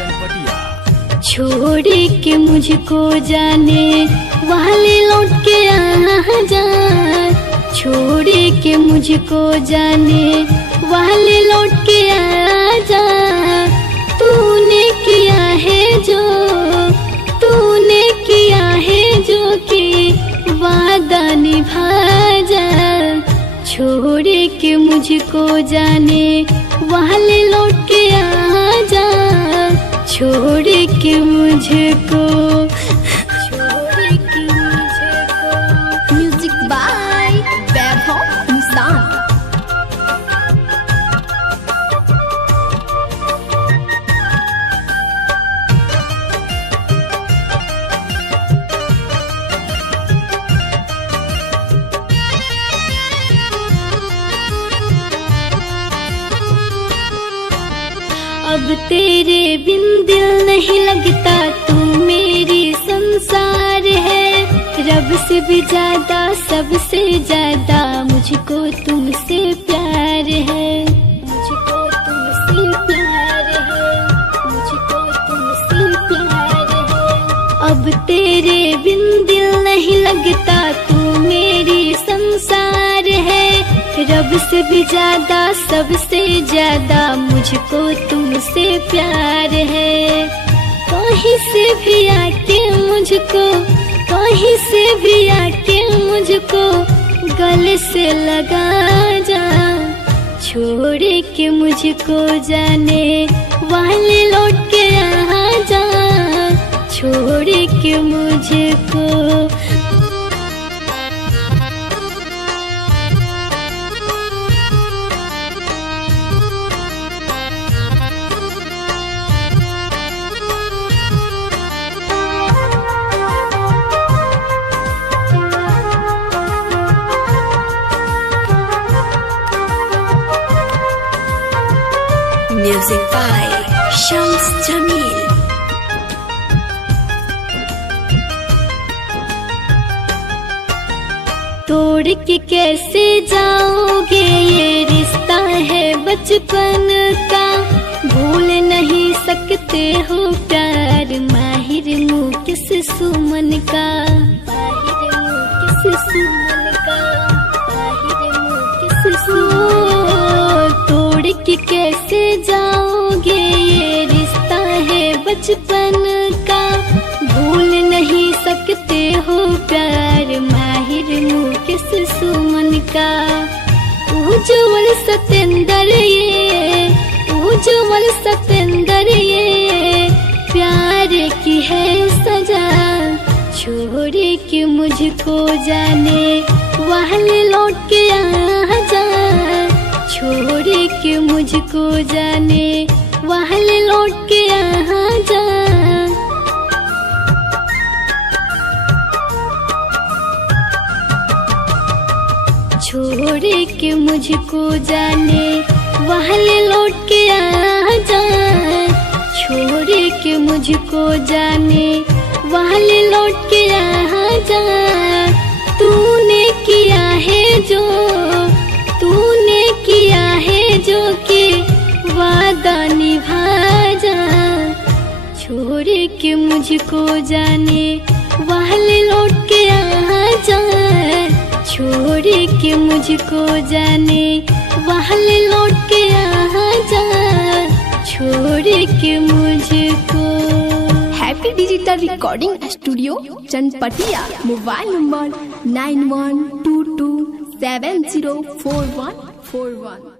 चनपटिया। छोड़ के मुझको जाने वाले लौट के आ जा, छोड़ के मुझको जाने वाले लौट के आ जा। तूने किया है जो, तूने किया है जो कि वादा निभा जा। छोड़ के मुझको जाने वाले लौट के आ जा, छोड़ के मुझको, छोड़ के मुझको। म्यूजिक बाय वैभव इंसान। अब तेरे बिन दिल नहीं लगता, तू मेरी संसार है। रब से भी ज्यादा, सबसे ज्यादा मुझको तुमसे प्यार है, मुझको तुमसे प्यार है, मुझको तुमसे प्यार है। अब तेरे बिन दिल नहीं लगता, तू मेरी संसार है। रब से भी ज्यादा, सबसे ज्यादा मुझको तुमसे प्यार है। कहीं से भी आके मुझको, कहीं से भी आके मुझको गले से लगा जा। छोड़ के मुझको जाने वाले लौट के आ जा, छोड़ के मुझको। Music by Shams Jamil. तोड़ के कैसे जाओगे, ये रिश्ता है बचपन का। भूल नहीं सकते हो प्यार माहिर मुकेश सुमन का, माहिर मुकेश सुमन का, माहिर मुकेश सुमन। तोड़ के कैसे जाओगे, ये रिश्ता है बचपन का। भूल नहीं सकते हो प्यार माहिर मुकेश सुमन का। उज्जवल सतेंद्र ये, उज्जवल सतेंद्र ये प्यार की है सजा। छोड़ के मुझको जाने वाले लौट के आ जा, छोड़ के मुझको जाने वाले लौट के आ जा। छोड़ के मुझको जाने वाले लौट के आ जा, छोड़ के मुझको जाने वाले लौट के आ जा। तूने किया है जो, तूने किया है जो कि वादा निभा जा। छोड़ के मुझको जाने वाले लौट के आ जा, छोड़ के मुझको जाने वाले लौट के आ जा, छोड़ के मुझको। Happy digital recording studio Chanpatia. Mobile number 9122704141।